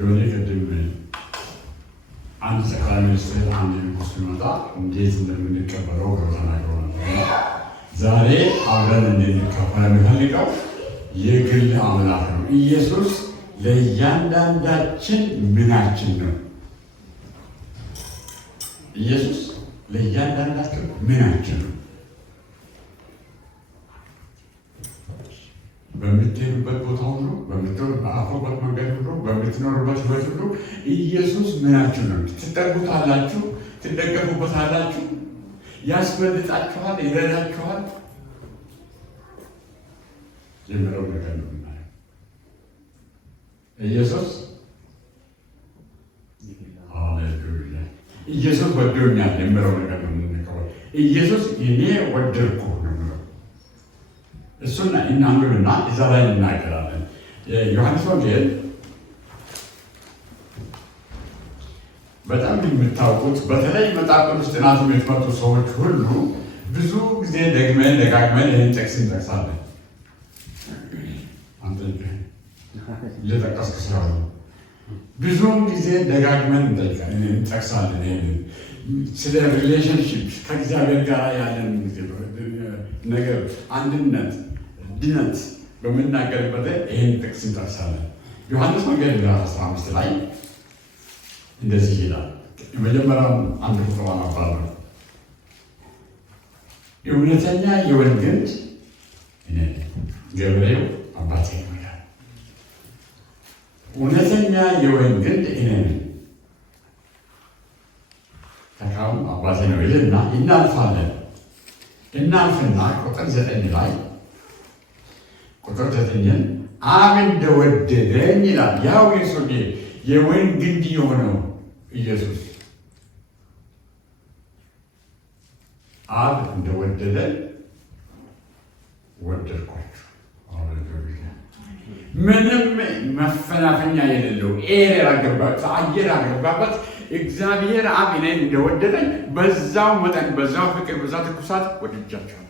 የሆነ ቅድም አንድ ጠቅላይ ሚኒስትር አንድ ንጉሥ ሲመጣ እንዴት እንደምንቀበለው ተናግረው ነበር። ዛሬ አብረን እንድንቀበል የሚፈልገው የግል አምላክ ነው። ኢየሱስ ለእያንዳንዳችን ምናችን ነው። ኢየሱስ ለእያንዳንዳችን ምናችን ነው። በምትሄዱበት ቦታ ሁሉ፣ በአፍሮበት መንገድ ሁሉ፣ በምትኖሩበት ህይወት ሁሉ ኢየሱስ ምናችሁ ነው። ትጠጉታላችሁ፣ ትደገፉበታላችሁ፣ ያስበልጣችኋል፣ ይረዳችኋል የሚለው ነገር ነው። ኢየሱስ ሃሌሉያ፣ ኢየሱስ ወዶኛል የሚለው ነገር ነው የምንቀበለው። ኢየሱስ እኔ ወደድኩ ነው የሚለው። እሱን እናንብብና እዛ ላይ እናገራለን። ዮሐንስ ወንጌል በጣም የምታውቁት በተለይ መጽሐፍ ቅዱስ ጥናት የምትመጡ ሰዎች ሁሉ ብዙ ጊዜ ደግመን ደጋግመን ይህን ጥቅስ እንጠቅሳለን። አንተ እየጠቀስክ ስላሉ ብዙውን ጊዜ ደጋግመን እንጠቅሳለን። ይህንን ስለ ሪሌሽንሽፕ ከእግዚአብሔር ጋር ያለን ነገር አንድነት፣ ድነት በምናገርበት ይህን ጥቅስ እንጠቅሳለን። ዮሐንስ ወንጌል ምዕራፍ 15 ላይ እንደዚህ ይላል። የመጀመሪያው አንድ ቁጥር አነባለሁ። እውነተኛ የወይን ግንድ እኔ ነኝ፣ ገበሬው አባቴ ነው ይላል። እውነተኛ የወይን ግንድ እኔ ነኝ፣ ተካዩም አባቴ ነው ይልና እናልፋለን። እናልፍና ቁጥር 9 ላይ ቁጥር 9 አብ እንደወደደኝ ይላል። ያው የሰውዬ የወይን ግንድ የሆነው ኢየሱስ አብ እንደወደደን ወደድኳችሁ። ምንም መፈናፈኛ የሌለው ኤር ያገባበት አየር ያገባበት እግዚአብሔር አብ እኔን እንደወደደኝ በዛው መጠን በዛው ፍቅር በዛው ትኩሳት ወድጃችኋለሁ።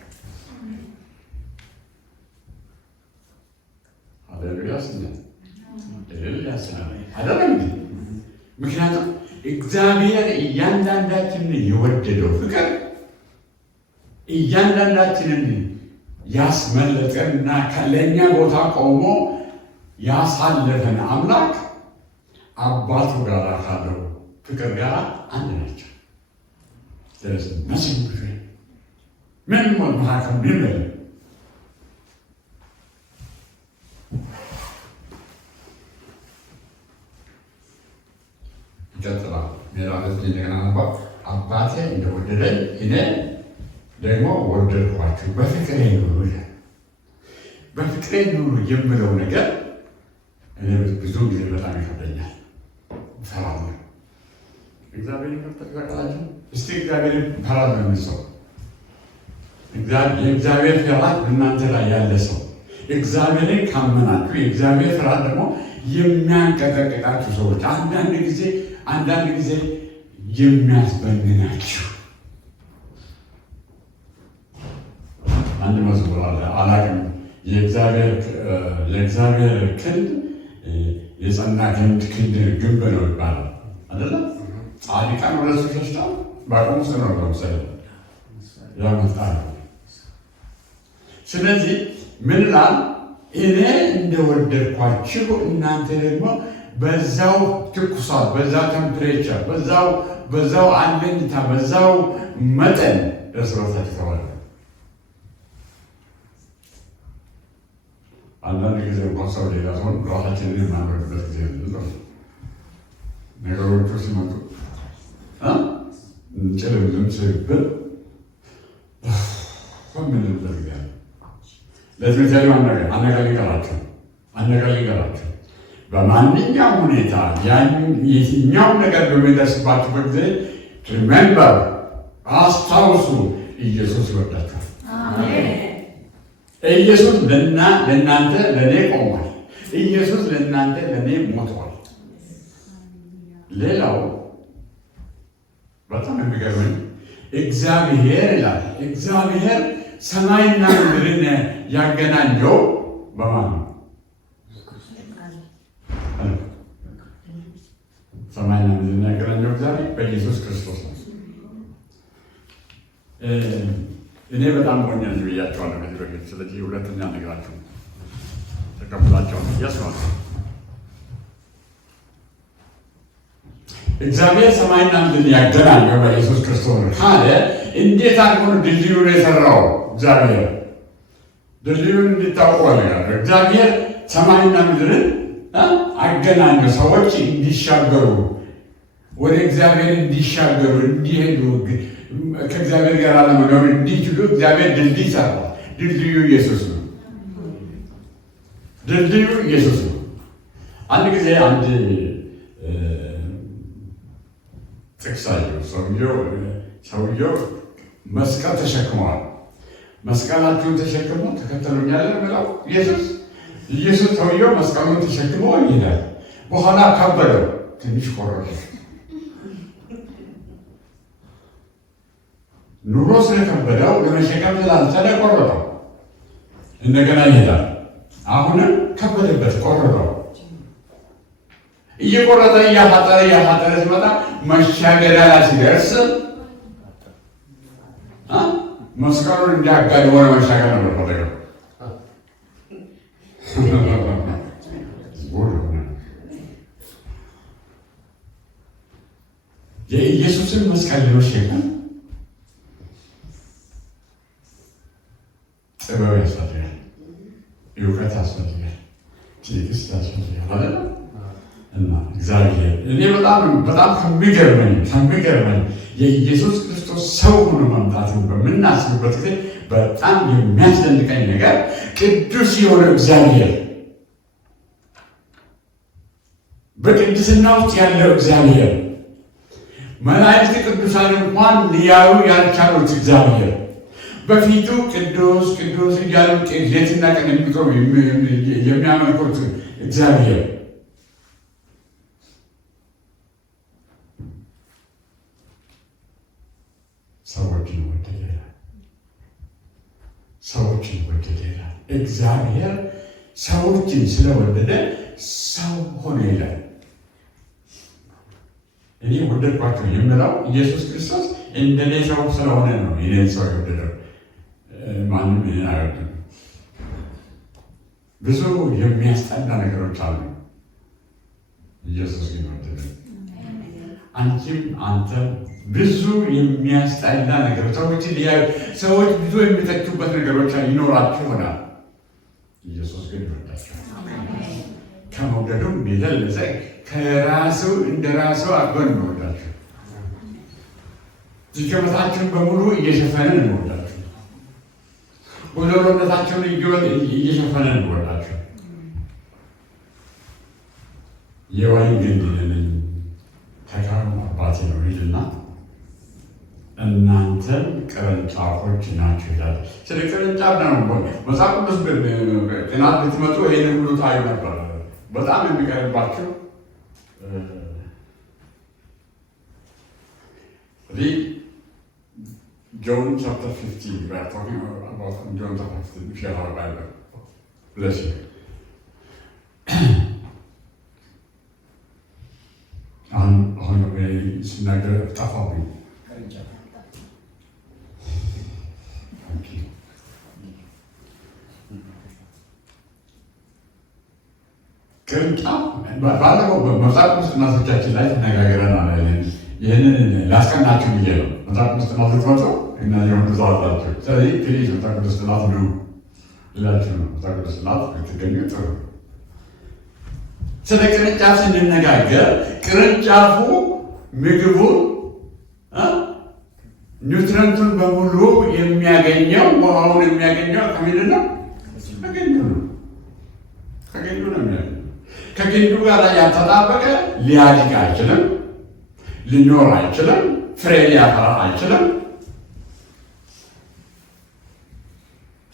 ሃሌሉያ ስናል አይደለም። ምክንያቱም እግዚአብሔር እያንዳንዳችንን የወደደው ፍቅር እያንዳንዳችንን ያስመለጠንና ለእኛ ቦታ ቆሞ ያሳለፈን አምላክ አባቱ ጋር ካለው ፍቅር ጋር አንድ ናቸው። ስለዚህ መሲህ ምን መካከል ምን ይቀጥላል። ሜራለት እንደገና ነበር አባቴ እንደወደደኝ እኔ ደግሞ ወደድኳችሁ፣ በፍቅሬ ኑሩ ይላል። በፍቅሬ ኑሩ የምለው ነገር እኔ ብዙ ጊዜ በጣም ይከብደኛል፣ እፈራለሁ። እግዚአብሔር ይከብደኛል። እስቲ እግዚአብሔር ፈራለሁ የሚል ሰው የእግዚአብሔር ፍርሃት በእናንተ ላይ ያለ ሰው እግዚአብሔርን ካመናችሁ የእግዚአብሔር ፍርሃት ደግሞ የሚያንቀጠቅጣችሁ ሰዎች አንዳንድ ጊዜ የሚያስበንናችሁ አንድ መዝሙር አለ፣ አላውቅም። የእግዚአብሔር ክንድ የጸና ክንድ ግንብ ነው ይባላል አይደለም? ጻድቃን ወደሱ ሸሽተው ባቆሙ ስኖር ለምሳሌ ያመጣል። ስለዚህ ምን ይላል? እኔ እንደወደድኳችሁ እናንተ ደግሞ በዛው ትኩሳት፣ በዛው ቴምፕሬቸር፣ በዛው አለኝታ፣ በዛው መጠን እርስ በርሳችሁ ተዋደዱ። አንዳንድ ጊዜ እንኳን ሰው ሌላ ሰውን ራሳችንን የማንበርበት ጊዜ ነገሮቹ ሲመጡ ጭልምልም ስብል ምንልበት ጊዜ ለትምህርት አነጋገር ሊቀራቸው በማንኛውም ሁኔታ የትኛውም ነገር በሚደርስባችሁበት ጊዜ ሪሜምበር አስታውሱ፣ ኢየሱስ ይወዳችኋል። ኢየሱስ ለእናንተ ለእኔ ቆሟል። ኢየሱስ ለእናንተ ለእኔ ሞቷል። ሌላው በጣም የሚገርመኝ እግዚአብሔር ይላል። እግዚአብሔር ሰማይና ምድርን ያገናኘው በማን ነው? ሰማይና ምድርን ያገናኘው እግዚአብሔር በኢየሱስ ክርስቶስ ነው። እኔ በጣም ሞኝ ነኝ ብያቸዋለሁ ከዚህ በፊት። ስለዚህ ሁለተኛ ነገራችሁ ተቀብላቸዋል ያስባለሁ። እግዚአብሔር ሰማይና ምድርን ያገናኘው በኢየሱስ ክርስቶስ ነው ካለ እንዴት አድርጎ ድልድዩን የሰራው? እግዚአብሔር ድልድዩን እንዲታወቁ ነገር እግዚአብሔር ሰማይና ምድርን አገናኘው። ሰዎች እንዲሻገሩ ወደ እግዚአብሔር እንዲሻገሩ እንዲሄዱ ከእግዚአብሔር ጋር ለመኖር እንዲችሉ እግዚአብሔር ድልድይ ሰራ። ድልድዩ ኢየሱስ ነው። ድልድዩ ኢየሱስ ነው። አንድ ጊዜ አንድ ጥቅስ አየሁ። ሰውየው መስቀል ተሸክመዋል። መስቀላችሁን ተሸክሞ ተከተሉኛለን ብለው ኢየሱስ ሰውየው መስቀሉን ተሸክሞ ይሄዳል። በኋላ ከበደው፣ ትንሽ ቆረጠ። ኑሮ ስለከበደው ለመሸከም ስላልቻለ ቆረጠው። እንደገና ይሄዳል። አሁንም ከበደበት፣ ቆረጠው። እየቆረጠ እያፋጠረ ሲመጣ መሻገሪያ ላይ ሲደርስ መስቀሉን እንዲያጋድሞ ለመሻገር ነበር ፈለገው። የኢየሱስን መስቀል ለመሸከም ጥበብ ያስፈልጋል፣ እውቀት ያስፈልጋል፣ ትዕግስት ያስፈልጋል። እና እግዚአብሔር እኔ በጣም ከሚገርመኝ የኢየሱስ ክርስቶስ ሰው ሆኖ መምጣትን በምናስብበት ጊዜ በጣም የሚያስደንቀኝ ነገር ቅዱስ የሆነ እግዚአብሔር፣ በቅድስና ውስጥ ያለው እግዚአብሔር፣ መላእክት ቅዱሳን እንኳን ሊያዩ ያልቻሉት እግዚአብሔር፣ በፊቱ ቅዱስ ቅዱስ እያሉ ሌትና ቀን የሚያመልኩት እግዚአብሔር ሰዎችን ወደደ ይላል። እግዚአብሔር ሰዎችን ስለወደደ ሰው ሆነ ይላል። እኔ ወደድኳቸው የምለው ኢየሱስ ክርስቶስ እንደኔ ሰው ስለሆነ ነው። እኔን ሰው የወደደው ማንም እኔን አይወድም። ብዙ የሚያስጠላ ነገሮች አሉ፣ ኢየሱስ ግን ወደደ። አንቺም አንተ ብዙ የሚያስጠላ ነገሮች ሰዎች ብዙ የሚተቹበት ነገሮች ይኖራችሁ ይሆናል። ኢየሱስ ግን ይወዳቸዋል። ከመውደዱም የዘለዘ ከራሱ እንደ ራሱ አድርጎን እንወዳቸው። ድክመታችሁን በሙሉ እየሸፈንን እንወዳቸው። ጎደሎነታቸውን እየሸፈንን እንወዳቸው። የወይን ግንድ ነኝ ተካሩ አባቴ ነው ይልና እናንተም ቅርንጫፎች ናችሁ ይላል። ስለ ቅርንጫፍ ነው መጽሐፍ ቅዱስ ጥናት ብትመጡ ይህን ሁሉ ታዩ ነበር። በጣም የሚቀርባቸው John chapter 15, we are talking about John chapter 15, if you have a Bible. Bless you. አሁን ሲናገር ጠፋብኝ። ቅርንጫፍ ባለፈው መጽሐፍ ቅዱስ ጥናቶቻችን ላይ ተነጋግረናል። ይህንን ላስቀናችሁ ብዬ ነው። መጽሐፍ ቅዱስ ጥናት ልትመጡ እና የሆኑ ዛላችሁ። ስለዚህ ፕሊዝ መጽሐፍ ቅዱስ ጥናት ነው ላችሁ ነው። መጽሐፍ ቅዱስ ጥናት ልትገኙ ጥሩ። ስለ ቅርንጫፍ ስንነጋገር ቅርንጫፉ ምግቡን ኒውትረንቱን በሙሉ የሚያገኘው ውሃውን የሚያገኘው ከምንድን ነው? ከግንዱ ነው። ከግንዱ ነው የሚያገኘው። ከግንዱ ጋር ያልተጣበቀ ሊያድግ አይችልም፣ ሊኖር አይችልም፣ ፍሬ ሊያፈራ አይችልም።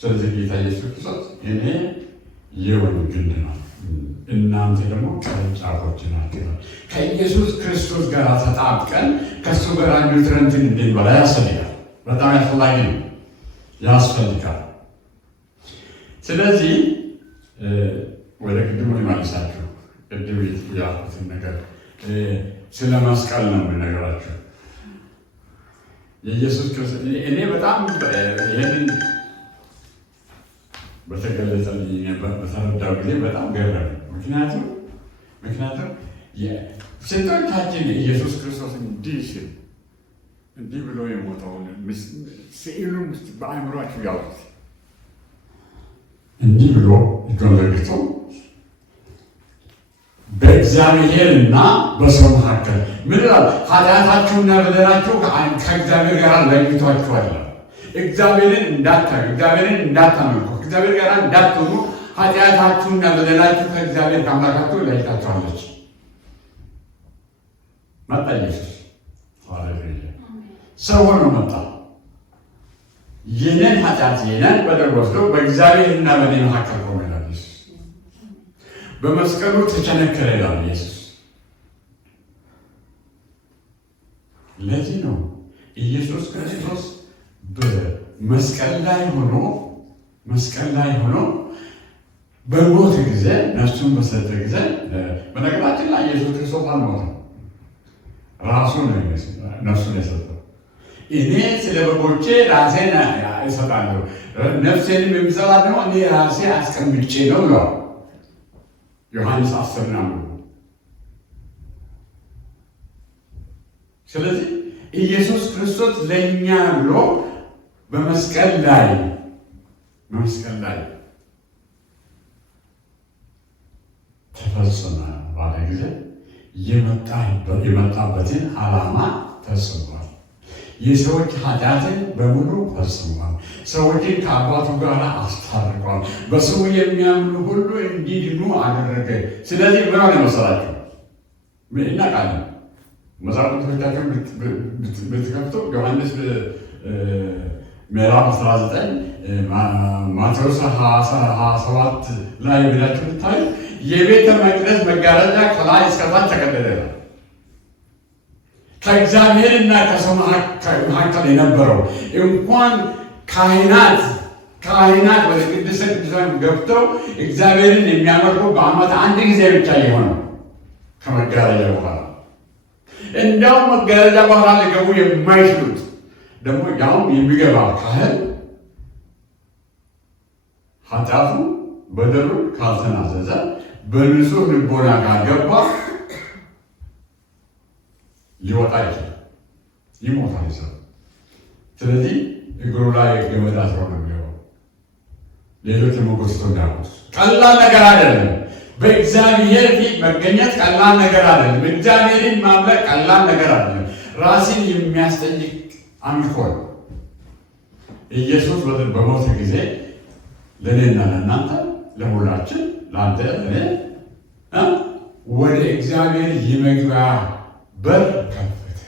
ስለዚህ ጌታ ኢየሱስ ክርስቶስ እኔ የወይን ግንድ ነው፣ እናንተ ደግሞ ቅርንጫፎች ናችሁ። ከኢየሱስ ክርስቶስ ጋር ተጣብቀን ከእሱ ጋር ኒውትረንትን እንድንበላ ያስፈልጋል። በጣም ያስፈላጊ ነው፣ ያስፈልጋል። ስለዚህ ወደ ቅድሙ ሊመልሳችሁ ቅድም ያልኩትን ነገር ስለ መስቀል ነው የምነግራችሁ። የኢየሱስ ክርስቶስ እኔ በጣም ይህንን በተገለጸልኝ በተረዳው ጊዜ በጣም ገረመኝ። ምክንያቱም ስንቶቻችን ኢየሱስ ክርስቶስ እንዲህ ሲል እንዲህ ብሎ የሞተውን ስዕሉን ውስጥ በአእምሯችሁ ያውቁት እንዲህ ብሎ እጁን ዘርግቶ በእግዚአብሔርና በሰው መካከል ምን ይላል? ኃጢአታችሁና በደላችሁ ከእግዚአብሔር ጋር ለይቷችኋል። እግዚአብሔርን እንዳታዩ፣ እግዚአብሔርን እንዳታመልኩ፣ እግዚአብሔር ጋር እንዳትሆኑ ኃጢአታችሁና በደላችሁ ከእግዚአብሔር ከአምላካችሁ ለይታችኋለች። መጣ ኢየሱስ ሰው ሆኖ መጣ። የኔን ኃጢአት የኔን በደል ወስዶ በእግዚአብሔርና በእኔ መካከል ቆመ ይላል ኢየሱስ። በመስቀሉ ተቸነከረ ይላል ኢየሱስ። ለዚህ ነው ኢየሱስ ክርስቶስ በመስቀል ላይ ሆኖ በሞተ ጊዜ ነፍሱን በሰጠ ጊዜ፣ በነገራችን ላይ ኢየሱስ ክርስቶስ አልሞተም፣ ራሱን ነፍሱን የሰጠው። እኔ ስለ በጎቼ ራሴን እሰጣለሁ፣ ነፍሴንም የሚሰጣ ደግሞ እኔ ራሴ አስቀምጬ ነው ብለዋል ዮሐንስ 10 ነው። ስለዚህ ኢየሱስ ክርስቶስ ለእኛ ብሎ በመስቀል ላይ ተፈጸመ ባለ ጊዜ የመጣበትን ዓላማ ፈጽሟል። የሰዎች ኃጢአትን በሙሉ ፈጽሟል። ሰዎችን ከአባቱ ጋር አስታርቋል። በስሙ የሚያምኑ ሁሉ እንዲድኑ አደረገ። ስለዚህ ምን ሆነ መሰላችሁ? እናውቃለን። መጽሐፍ ቅዱሶቻችሁን ብትከፍቱ ዮሐንስ ምዕራፍ 19 ማቴዎስ 27 ላይ ብላችሁ ብታዩ የቤተ መቅደስ መጋረጃ ከላይ እስከታች ተቀደደ። ከእግዚአብሔርና ከሰው መካከል የነበረው እንኳን ካህናት ወደ ቅድስተ ቅዱሳን ገብተው እግዚአብሔርን የሚያመልኩ በዓመት አንድ ጊዜ ብቻ የሆነው ከመጋረጃ በኋላ፣ እንዲያውም መጋረጃ በኋላ ሊገቡ የማይችሉት ደግሞ ያውም የሚገባ ካህን ኃጢአቱ በደሉ ካልተናዘዘ በንጹህ ልቦና ካልገባ ሊወጣ ይችላል፣ ይሞታል ሰው። ስለዚህ እግሩ ላይ ገመድ አስሮ ነው የሚገባው። ሌሎች የሞገስቶ እንዳሉት ቀላል ነገር አይደለም። በእግዚአብሔር ፊት መገኘት ቀላል ነገር አይደለም። እግዚአብሔርን ማምለክ ቀላል ነገር አይደለም። ራስን የሚያስጠይቅ አምልኮ ነው። ኢየሱስ በሞተ ጊዜ ለእኔና ለእናንተ ለሁላችን ለአንተ እኔ ወደ እግዚአብሔር የመግቢያ በር ከፈተ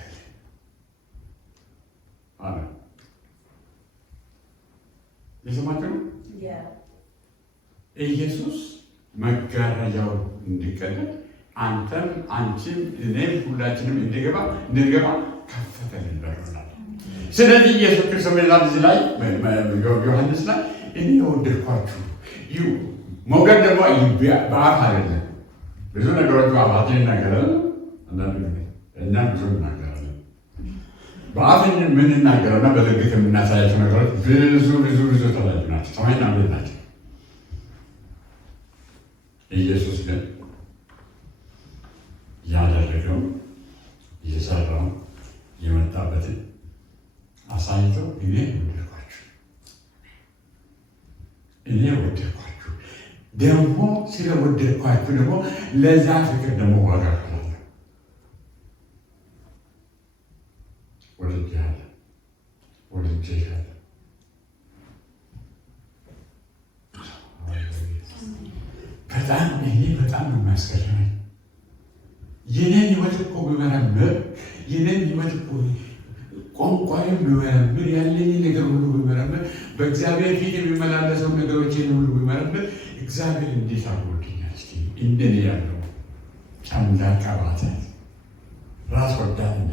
አለ። የሰማችሁ ነው። ኢየሱስ መጋረጃው እንዲቀደድ አንተም አንቺም እኔም ሁላችንም እንድንገባ ከፈተልን በርናል። ስለዚህ ኢየሱስ ክርስቶስ እዚህ ላይ ዮሐንስ ላይ እኔ ወደድኳችሁ። መውደድ ደግሞ በአፍ አይደለም። ብዙ ነገሮች በአፋችን ይናገራል። አንዳንድ ጊዜ እኛም ብዙ እናገራለን። በአፍ የምንናገረውና በድርጊት የምናሳያቸው ነገሮች ብዙ ተለያዩ ናቸው። ሰማይና ምድር ናቸው። ኢየሱስ ግን ያደረገው የሰራው የመጣበትን አሳይተው እኔ ወደድኳችሁ ደግሞ ስለወደድኳችሁ ደግሞ ለዛ ፍቅር ደግሞ ዋጋ ከፍላለሁ። ወድጄሃለሁ። በጣም ነው የሚያስገርመኝ። የኔን ሕይወት እኮ ብመረምር የኔን ሕይወት እኮ ቋንቋዬን ብመረምር ያለኝን ነገር ሁሉ ብመረምር በእግዚአብሔር ፊት የሚመላለሰው ነገሮችን ሁሉ ብመረምር እግዚአብሔር እንዴት አድርጎልኛል? እስኪ እንደኔ ያለው ጨምላቃ ባተት ራስ ወዳድ እንደ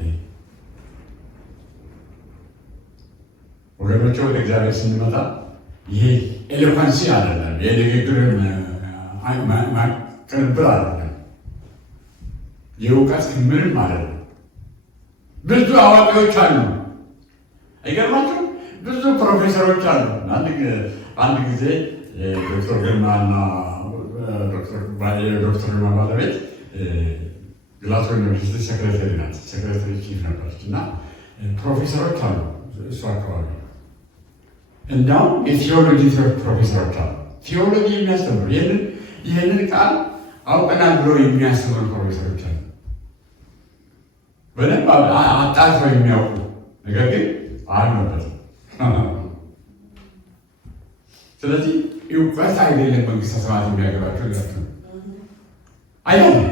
ወገኖች ወደ እግዚአብሔር ስንመጣ ይሄ ኤሎኳንሲ አይደለም፣ የንግግር ቅንብር አይደለም፣ የእውቀት ክምርም አይደለም። ብዙ አዋቂዎች አሉ። አይገርማችሁ? ብዙ ፕሮፌሰሮች አሉ። አንድ ጊዜ ዶክተር ግርማና ዶክተር ግርማ ባለቤት ግላስጎ ዩኒቨርሲቲ ሴክሬታሪ ናት፣ ሴክሬታሪ ቺፍ ነበረች እና ፕሮፌሰሮች አሉ እሱ አካባቢ። እንዲያውም የቴዎሎጂ ፕሮፌሰሮች አሉ፣ ቴዎሎጂ የሚያስተምሩ ይህንን ቃል አውቀናል ብሎ የሚያስተምሩ ፕሮፌሰሮች አሉ። በደንብ አጣርተው የሚያውቁ ነገር ግን አልነበረም። ስለዚህ እውቀት አይደለም መንግስተ ሰማያት የሚያገባቸው ይላቸው አይደለም።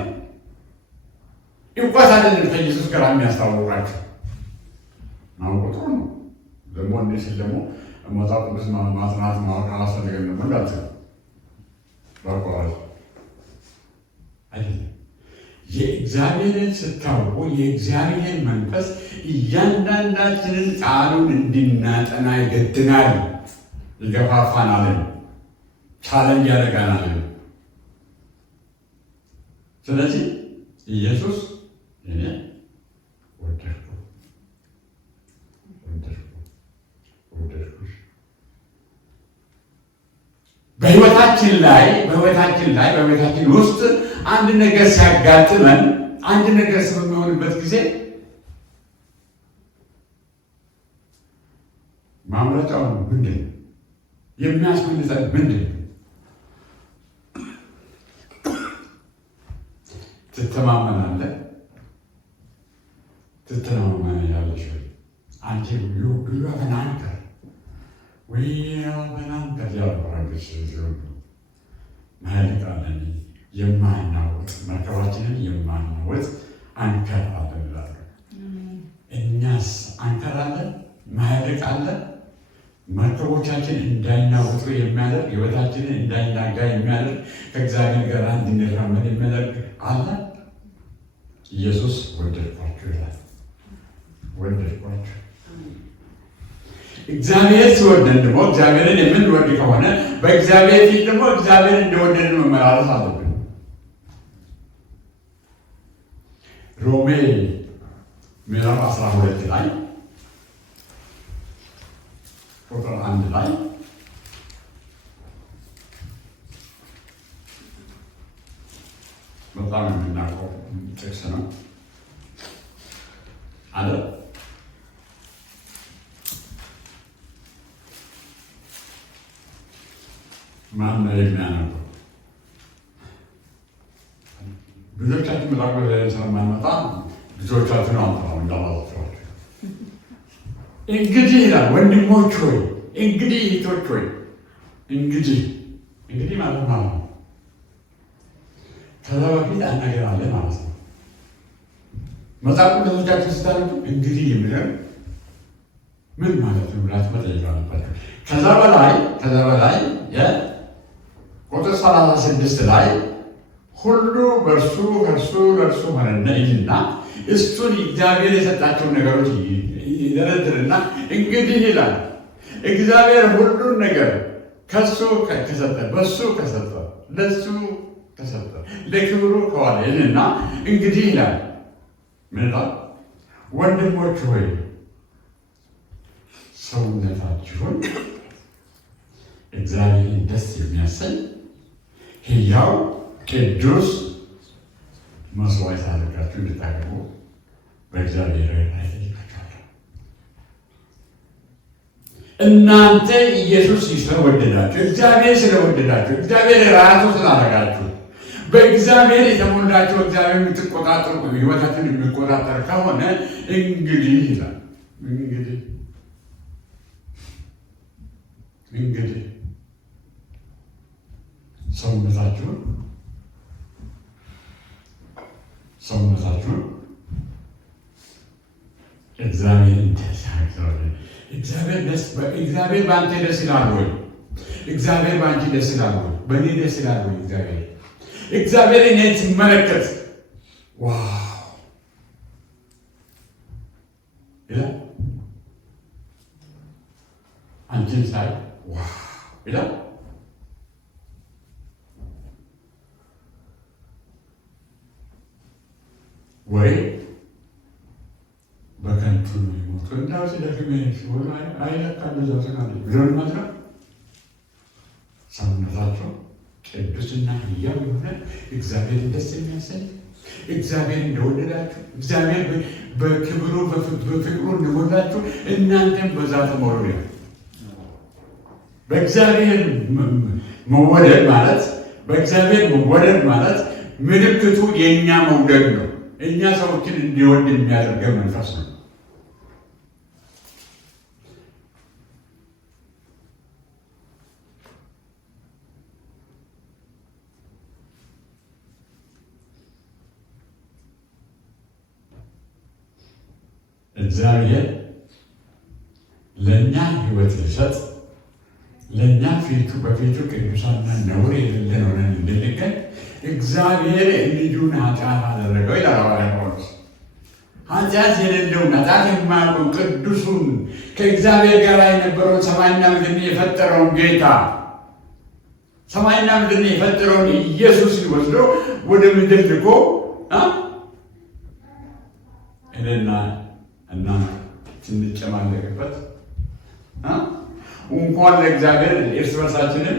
እውቀት አይደለም ከኢየሱስ ጋር የሚያስታውቃቸው ማወቅ ጥሩ ነው። ደግሞ እንደ ሲል ደግሞ መጽሐፍ ቅዱስ ማጥናት ማወቅ አላስፈለገም ደግሞ እንዳትል በቋል አይደለም። የእግዚአብሔርን ስታውቁ የእግዚአብሔር መንፈስ እያንዳንዳችንን ቃሉን እንድናጠና ይገድናል፣ ይገፋፋናል፣ ቻለንጅ ያደርጋናል። ስለዚህ ኢየሱስ እኔ ወደድኩሽ በሕይወታችን ውስጥ አንድ ነገር ሲያጋጥመን አንድ ነገር በሚሆንበት ጊዜ ማምለጫው ምንድን ነው? የሚያስመልጠን ምንድን ነው? ትተማመናለህ? ትተማመናለሽ ወይ? አንቺ ዩ አንከር ወይ አንከር ያልባረች ሲሆኑ ማያልቃለን የማናወጥ መርከባችንን የማናወጥ አንከር አለን ይላሉ። እኛስ አንከር አለን? ማያልቅ አለን? መርከቦቻችን እንዳይናወጡ የሚያደርግ ሕይወታችንን እንዳይናጋ የሚያደርግ ከእግዚአብሔር ጋር እንድንራመድ የሚያደርግ አለ? ኢየሱስ ወደድኳችሁ ይላል። ወደድኳችሁ። እግዚአብሔር ሲወደን ደግሞ እግዚአብሔርን የምንወድ ከሆነ በእግዚአብሔር ፊት ደግሞ እግዚአብሔር እንደወደድን መመላለስ አለብን። ሮሜ ምዕራፍ 12 ላይ ቁጥር 1 ላይ በጣም የምናውቀው ጥቅስ ነው አለ። ማን ነው የሚያነበው? ብዙዎቻችን መጣቁ ስለማንመጣ ብዙዎቻችን አንተራው እንዳላቸዋቸው እንግዲህ ይላል ወንድሞች ሆይ፣ እንግዲህ እህቶች ሆይ፣ እንግዲህ ማለት ነው ከዛ በፊት ነገር አለ ማለት ነው። መጽሐፍ ቅዱሶቻችን ስታነቡ እንግዲህ የሚለው ምን ማለት ነው ብላችሁ መጠየቅ አለባችሁ። ከዛ በላይ ቁጥር 36 ላይ ሁሉ በእርሱ ከእርሱ ለእርሱ ሆነና ይልና እሱን እግዚአብሔር የሰጣቸውን ነገሮች ይደረድርና እንግዲህ ይላል እግዚአብሔር ሁሉን ነገር ከሱ ከሰጠ፣ በሱ ከሰጠ፣ ለሱ ከሰጠ፣ ለክብሩ ከዋለ ይልና እንግዲህ ይላል ምን ይላል? ወንድሞች ሆይ ሰውነታችሁን እግዚአብሔርን ደስ የሚያሰኝ ሕያው ቅዱስ መስዋዕት አድርጋችሁ እንድታቀርቡ በእግዚአብሔር ላይ እጠይቃችኋለሁ። እናንተ ኢየሱስ ስለወደዳችሁ፣ እግዚአብሔር ስለወደዳችሁ፣ እግዚአብሔር ራሱ ስላደረጋችሁ፣ በእግዚአብሔር የተሞላችሁ እግዚአብሔር የምትቆጣጠሩ ሕይወታችሁን የሚቆጣጠር ከሆነ እንግዲህ ይላል እንግዲህ ሰውነታችሁን እግዚአብሔርን ደስ ያሰኛል። እግዚአብሔር በአንተ ደስ ይላል ወይ? እግዚአብሔር በአንቺ ደስ ይላል ወይ? በእኔ ደስ ይላል ወይ? እግዚአብሔር እኔን ሲመለከት ዋው ይላል። አንቺን ሳይ ዋው ይላል። ወይ ነው የሞተው። እንዳው ሲደክም ሲሆን አይለካ እንደዛ ስናለ ቢሆን ማድረግ ሰውነታቸው ቅዱስና ሕያው የሆነ እግዚአብሔርን ደስ የሚያሰኝ እግዚአብሔር እንደወደዳችሁ እግዚአብሔር በክብሩ በፍቅሩ እንደሞላችሁ እናንተም በዛ ተሞሉ ነው። በእግዚአብሔር መወደድ ማለት በእግዚአብሔር መወደድ ማለት ምልክቱ የእኛ መውደድ ነው። እኛ ሰዎችን እንዲወድ የሚያደርገን መንፈስ ነው። እግዚአብሔር ለእኛ ሕይወት ሊሰጥ ለእኛ በፊቱ ቅዱሳንና ነውር የሌለን ሆነን እንድንገኝ እግዚአብሔር ልጁን ኃጢአት አደረገው ይላል ሐዋርያው ጳውሎስ። ኃጢአት የሌለውን ኃጢአት የማያውቀውን ቅዱሱን ከእግዚአብሔር ጋር የነበረውን ሰማይና ምድርን የፈጠረውን ጌታ ሰማይና ምድርን የፈጠረውን ኢየሱስን ወስዶ ወደ ምድር ልኮ እኔና እናንተ ስንጨማለቅበት እንኳን ለእግዚአብሔር እርስ በርሳችንም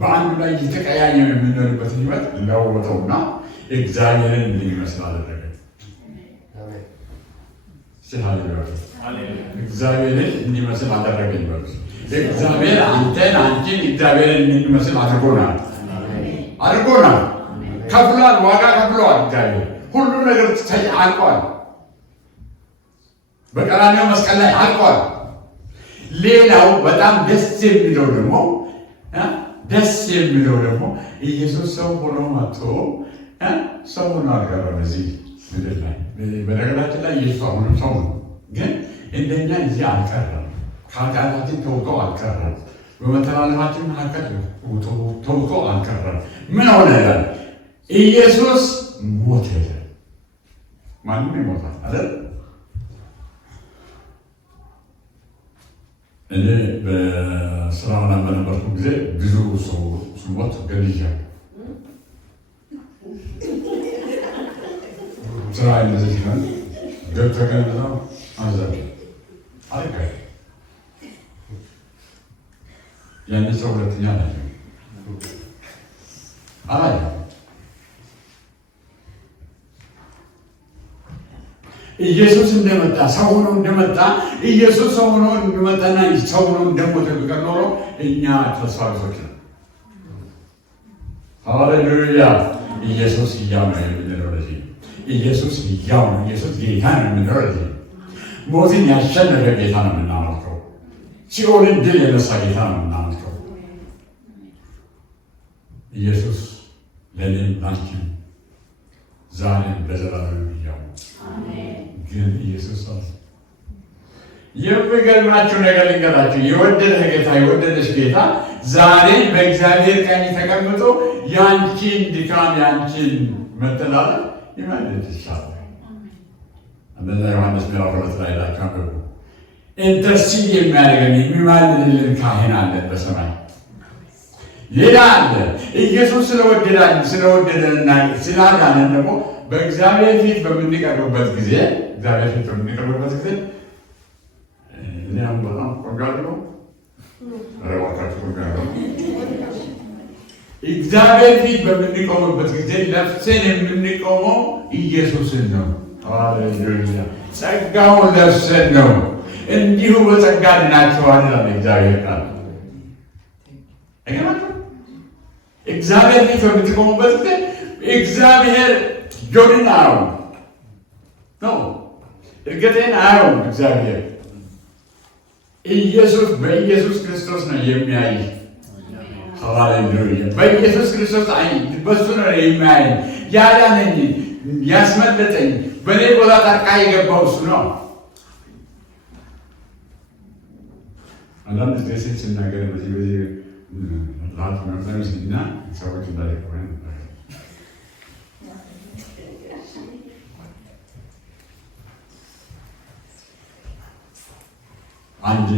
በአንዱ ላይ እየተቀያየን የምንኖርበትን ሕይወት ለወጠውና እግዚአብሔርን እንድንመስል አደረገ። እግዚአብሔርን እንዲመስል አደረገኝ። እግዚአብሔር አንተን አንቺን እግዚአብሔርን እንድንመስል አድርጎናል። ከፍሏል፣ ዋጋ ከፍሏል። እግዚአብሔር ሁሉ ነገር አልቋል። በቀራንዮ መስቀል ላይ አልቋል። ሌላው በጣም ደስ የሚለው ደግሞ ኢየሱስ ሰው ሆኖ መጥቶ ሰው ሆኖ አልቀረም እዚህ ምድር ላይ። በነገራችን ላይ ኢየሱስ አሁንም ሰው ነው፣ ግን እንደኛ እዚህ አልቀረም። ከኃጢአታችን ተውጦ አልቀረም። በመተላለፋችን መካከል ተውጦ አልቀረም። ምን ሆነ? ኢየሱስ ሞተ። ማንም ይሞታል አይደል? እኔ በስራ ላይ በነበርኩ ጊዜ ብዙ ሰው ስሞት ገድያለሁ። ስራ እንደዚህ ሲሆን ገብተህ ገንዘብ አዘብ አልቀር ያን ሰው ሁለተኛ ናቸው አላየ ኢየሱስ እንደመጣ ሰው ሆኖ እንደመጣ ኢየሱስ ሰው ሆኖ እንደመጣና ሰው ሆኖ እንደሞተ ቢቀር ኖሮ እኛ ተስፋ ቢሶች ነው። ሃሌሉያ! ኢየሱስ ሕያው ነው የምንለው ለዚህ ኢየሱስ ሕያው ነው። ኢየሱስ ጌታ ነው የምንለው ለዚህ ሞትን ያሸነፈ ጌታ ነው የምናመልከው። ሲኦልን ድል የነሳ ጌታ ነው የምናመልከው። ኢየሱስ ለእኔም ላንቺም ዛሬም ለዘላለም ሕያው ነው። ግን ኢየሱስ የሚገርማችሁ ነገር ልንገራችሁ። የወደደህ ጌታ የወደደሽ ጌታ ዛሬ በእግዚአብሔር ቀኝ ተቀምጦ ያንቺን ድካም ያንቺን መተላለፍ ይመልስልሻል። እንደዛ ዮሐንስ ምዕራፍ 2 ላይ ላካበቡ ኢንተርሲድ የሚያደርገን የሚማልድልን ካህን አለን በሰማይ። ሌላ አለ። ኢየሱስ ስለወደደንና ስላዳነን ደግሞ በእግዚአብሔር ፊት በምንቀርብበት ጊዜ እኛም በጣም ቆንጆ ረዋካችሁ ቆንጆ እግዚአብሔር ፊት በምንቆምበት ጊዜ ለብሰን የምንቆመው ኢየሱስን ነው። ሃሌሉያ! ጸጋውን ለብሰን ነው። እንዲሁ በጸጋ ድናችኋል ይላል እግዚአብሔር ቃል። እግዚአብሔር ፊት በምትቆሙበት ጊዜ እግዚአብሔር ጆድን አያው ነው፣ እርግጤን አያው። እግዚአብሔር ኢየሱስ በኢየሱስ ክርስቶስ ነው የሚያይ። ሃሌሉያ! በኢየሱስ ክርስቶስ በሱ ነው የሚያይ። ያዳነኝ ያስመለጠኝ በእኔ ቦታ ጣልቃ የገባው እሱ ነው። አንዳንድ ጊዜ ሲናገር በዚህ ላት መፍለምስና ሰዎች እንዳይቆ አንድ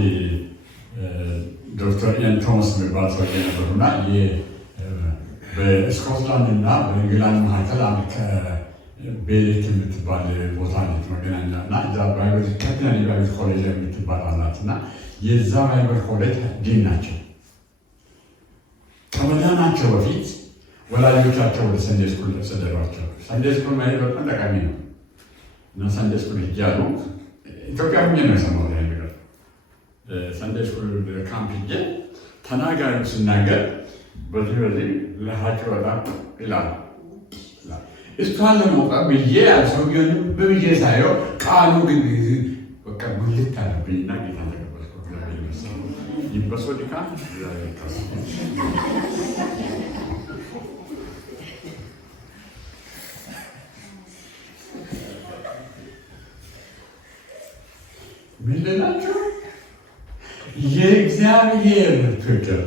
ዶክተር ኢያን ቶማስ የሚባል ሰው ነበሩና በስኮትላንድ እና በእንግላንድ መካከል አንድ ከቤሌት የምትባል ቦታ ነች መገናኛ እና ሴሚናሪ ባይብል ኮሌጅ የምትባል አላት እና የዛ ባይብል ኮሌጅ ዲን ናቸው። ከመዳናቸው በፊት ወላጆቻቸው ወደ ሰንዴ ስኩል ሰደዷቸው። ሰንዴ ስኩል ማለት በጣም ጠቃሚ ነው እና ሰንዴ ስኩል ሄጃሉ። ኢትዮጵያ ሁኜ ነው የሰማሁት ይሄ ነገር። ሰንዴ ስኩል ካምፕ ሄጄ ተናጋሪው ሲናገር በዚህ ለሃቸው በጣም ይላል። እሷን ለመውጣት ብዬ ሰውየውንም በብዬ ሳየው ቃሉ ግን በቃ ጉልት አለብኝና ጌታ ተቀበልኩ። ይበሶዲካ ምንድናቸው? የእግዚአብሔር ፍቅር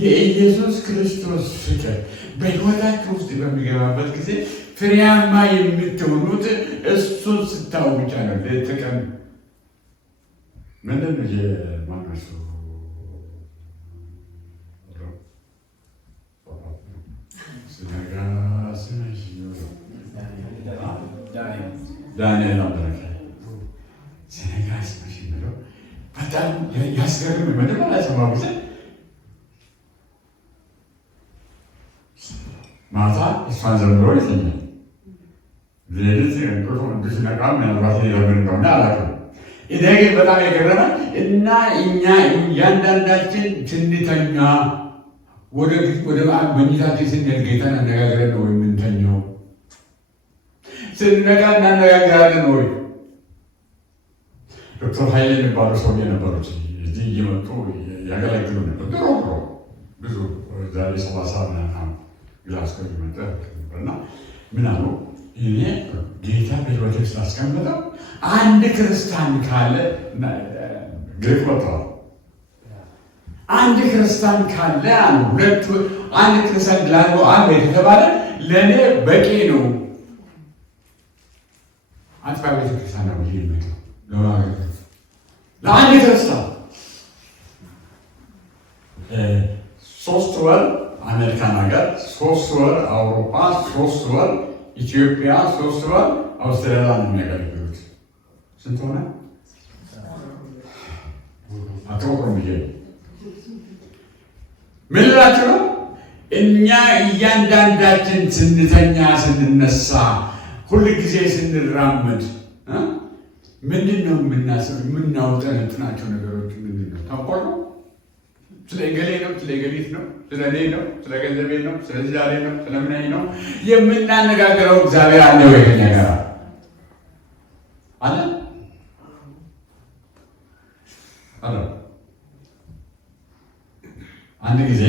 የኢየሱስ ክርስቶስ ፍቅር በሕይወታችሁ ውስጥ በሚገባበት ጊዜ ፍሬያማ የምትሆኑት እሱን ስታው ብቻ ነው። ለተቀም ምንድን ነው የማነሱ ዳንኤል አምደረከ ሲነጋ ስመሽ የሚለው በጣም ያስገርም። መጀመሪያ ሰማ ጊዜ ማታ እሷን ዘምሮ ይተኛል። ሌሊት እንቅልፉ እንድትነቃ ምናልባት ለምን እንደሆነ አላውቅም። እኔ ግን በጣም የገረመ እና እኛ እያንዳንዳችን ስንተኛ ወደ መኝታችን ስንሄድ ጌታን አነጋግረን ነው የምንተኛው? ስንነቃ እናነጋግራለን ወይ? ዶክተር ኃይሌ የሚባሉ ሰው የነበሩት እዚህ እየመጡ ያገለግሉ ነበር። ድሮ ብዙ ዛሬ 30 ምናምን ግላስ ከሚመጣ እና ምን አሉ? እኔ ጌታ በሕይወቴ ስላስቀመጠው አንድ ክርስቲያን ካለ ግሪክ ወጥተዋል። አንድ ክርስቲያን ካለ አሉ ሁለቱ አንድ ክርስቲያን ላሉ አለ የተባለ ለእኔ በቂ ነው። አጥቢያ ቤተክርስቲያን ነው ይሄ የሚመጣው ለአንድ ክርስቲያን 3 ወር አሜሪካን ሀገር፣ 3 ወር አውሮፓ፣ 3 ወር ኢትዮጵያ፣ 3 ወር አውስትራሊያ ነው የሚያገለግሉት። ስንት ሆነ? አትቆጥሩም ብዬ ምን እላችሁ ነው? እኛ እያንዳንዳችን ስንተኛ ስንነሳ ሁል ጊዜ ስንራመድ ምንድን ነው የምናውጠነጥናቸው ነገሮች ምንድን ነው? ተንኮል ነው? ስለ እገሌ ነው? ስለ እገሊት ነው? ስለ እኔ ነው? ስለ ገንዘቤ ነው? ስለ ዛሬ ነው? ስለ ምናኝ ነው የምናነጋግረው? እግዚአብሔር አለ ወይ ከእኛ ጋር አለ? አለ። አንድ ጊዜ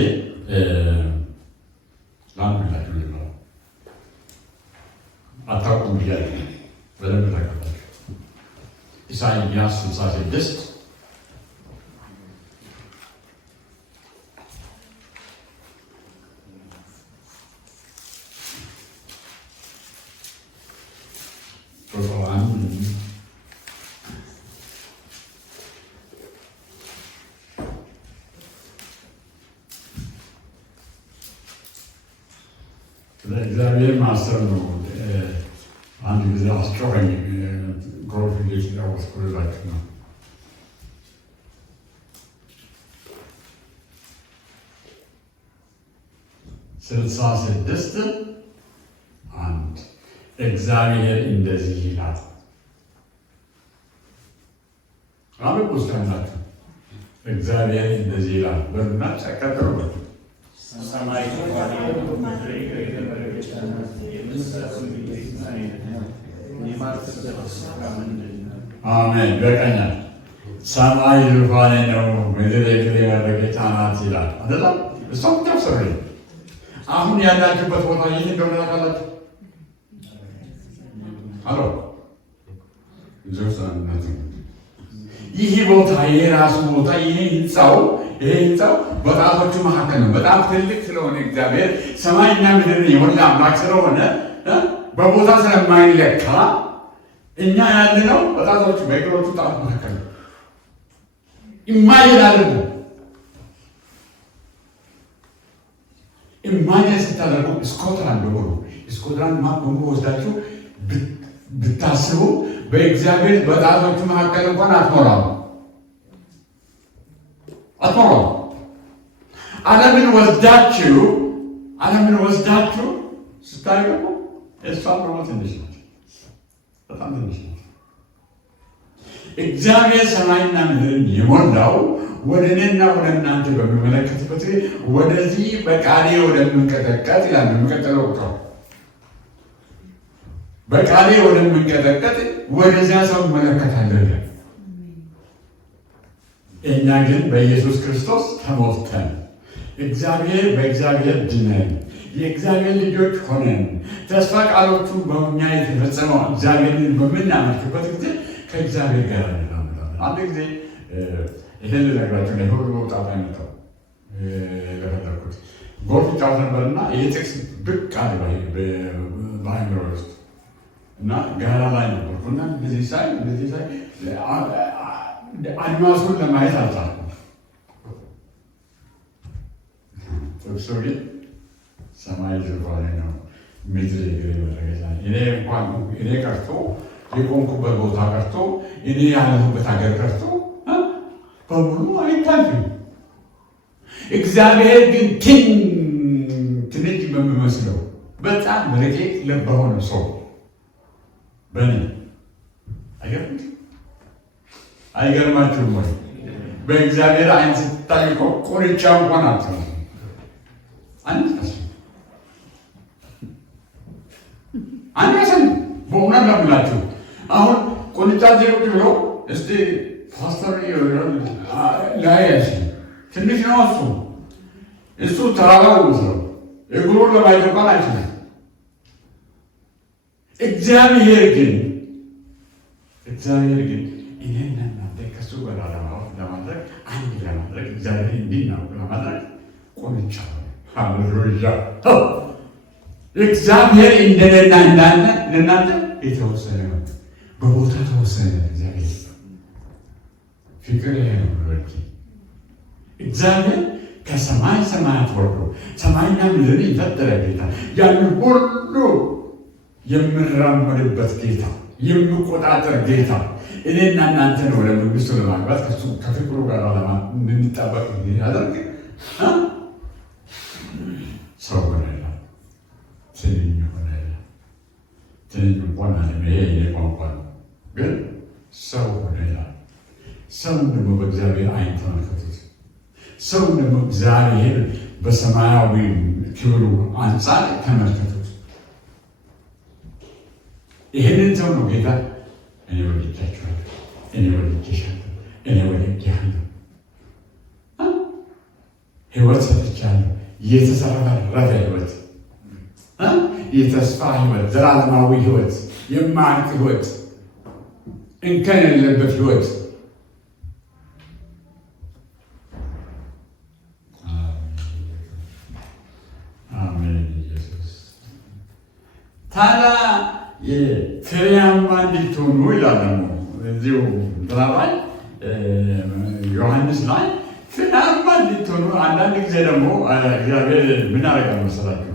ላንብላችሁ ይባላል አታውቁም ብያለሁ። በደንብ ታውቃላችሁ። ኢሳይያስ 66 እግዚአብሔር ማሰብ ነው። አንድ ጊዜ አስጮኸኝ። ጎልፍ እየተጫወትኩ ልላችሁ ነው። ስልሳ 66:1 እግዚአብሔር እንደዚህ ይላል። አብቁ ውስጣላችሁ እግዚአብሔር እንደዚህ ይላል በሉና ቀጥሉ። አሜን። በቀኛል ሰማይ ዙፋኔ ነው፣ ምድር የእግሬ መረገጫ ናት ይላል አይደል? እሷም ተፍሰረ አሁን ያላችሁበት ቦታ ይህ እንደሆነ ታውቃላችሁ። አሎ ይህ ቦታ የራሱ ቦታ ይህ ህንፃው በጣቶቹ መካከል ነው። በጣም ትልቅ ስለሆነ እግዚአብሔር ሰማይና ምድርን የሞላ አምላክ ስለሆነ በቦታ ስለማይለካ እኛ ያለነው በጣቶቹ በእግሮቹ ጣት መካከል ነው። ኢማጂን አድርጉ። ኢማጂን ስታደርጉ ስኮትላንድ በሙሉ ስኮትላንድ ማፕ በሙሉ ወስዳችሁ ብታስቡ በእግዚአብሔር በጣቶቹ መካከል እንኳን አትሞላም። ዓለምን ወስዳችሁ ስታዩ እሷ ደግሞ ትንሽ ናት፣ በጣም ትንሽ ናት። እግዚአብሔር ሰማይና ምድርን የሞላው ወደ እኔና ወደ እናንተ በሚመለከትበት ወደዚህ በቃሌ ወደምንቀጠቀጥ ይላል። የሚቀጥለው ቁጥር በቃሌ ወደምንቀጠቀጥ ወደዚያ ሰው እመለከታለሁ። እኛ ግን በኢየሱስ ክርስቶስ ተሞልተን በእግዚአብሔር ድነን የእግዚአብሔር ልጆች ሆነን ተስፋ ቃሎቹ በእኛ የተፈጸመው እግዚአብሔርን በምናመልክበት ጊዜ ከእግዚአብሔር ጋር እንራመዳለን። አንድ ጊዜ ይህን ልነግራቸው ነው። ሁሉ መውጣት አይመጣው የፈለኩት ጎልፍ ጫወት ነበርና ይህ ጥቅስ ብቅ አለ በአይምሮ ውስጥ እና ጋራ ላይ ነበርኩ እና እንደዚህ ሳይ አድማሱን ለማየት አልቻልኩም። ጥቅሱ ግን ሰማይ ዙፋኔ ነው፣ ምድር የእግሬ መረገጫ። እኔ ቀርቶ የቆምኩበት ቦታ ቀርቶ እኔ ያለሁበት ሀገር ቀርቶ በሙሉ አይታይም። እግዚአብሔር ግን ትንሽ በሚመስለው በጣም ረቂቅ ልብ በሆነ ሰው በእኔ አይገርማችሁም ወይ? በእግዚአብሔር አይን ስታይ እኮ ቁንጫ እንኳን አትመስልም። አንድ በእውነት ነው የምላችሁ። አሁን ቁንጫ ዜሮች ብሎ እስቲ ፓስተር ላይ ትንሽ ነው እሱ ተራራው መስለው እግሩን ለማየት እንኳን አይችልም። እግዚአብሔር ግን እኔና እናንተ ከሱ ጋር ለማድረግ አንድ ለማድረግ እግዚአብሔር እንዲናውቅ ለማድረግ ቁንጫ ሃሌሉያ። እግዚአብሔር እንደኔና ለእናንተ የተወሰነ ነው፣ በቦታ ተወሰነ። እግዚአብሔር ፍቅር ነው። እግዚአብሔር ከሰማይ ሰማያት ወርዶ ሰማይና ምድርን የፈጠረ ጌታ፣ ያንን ሁሉ የምራመድበት ጌታ፣ የሚቆጣጠር ጌታ እኔና እናንተን ወደ መንግስቱ ለማግባት ከፍቅሩ ጋር እንድንጣበቅ ያደርግ ሰው ሆነ ይላል። ትንኝ ሆነ ይላል። ትንኝ እንኳን አለም ይሄ ቋንቋ ነው፣ ግን ሰው ሆነ ይላል። ሰውን ደግሞ በእግዚአብሔር አይን ተመልከቱት። ሰውን ደግሞ እግዚአብሔር በሰማያዊ ክብሩ አንጻር ተመልከቱት። ይህንን ሰው ነው ጌታ እኔ ወድጃችኋለሁ፣ እኔ ወድጄሻለሁ፣ እኔ ወድጄሃለሁ፣ ሕይወት ሰጥቻለሁ። የተሰረፈ ሕይወት፣ የተስፋ ሕይወት፣ ዘላለማዊ ሕይወት፣ የማያልቅ ሕይወት፣ እንከን የሌለበት ሕይወት። አሜን። ኢየሱስ ታዲያ ፍሬያማ እንድትሆኑ ይላል ደግሞ እዚሁ ላይ ዮሐንስ ላይ ፍሬያማ እንድትሆኑ። አንዳንድ ጊዜ ደግሞ እግዚአብሔር ምን ያደርጋል መሰላችሁ?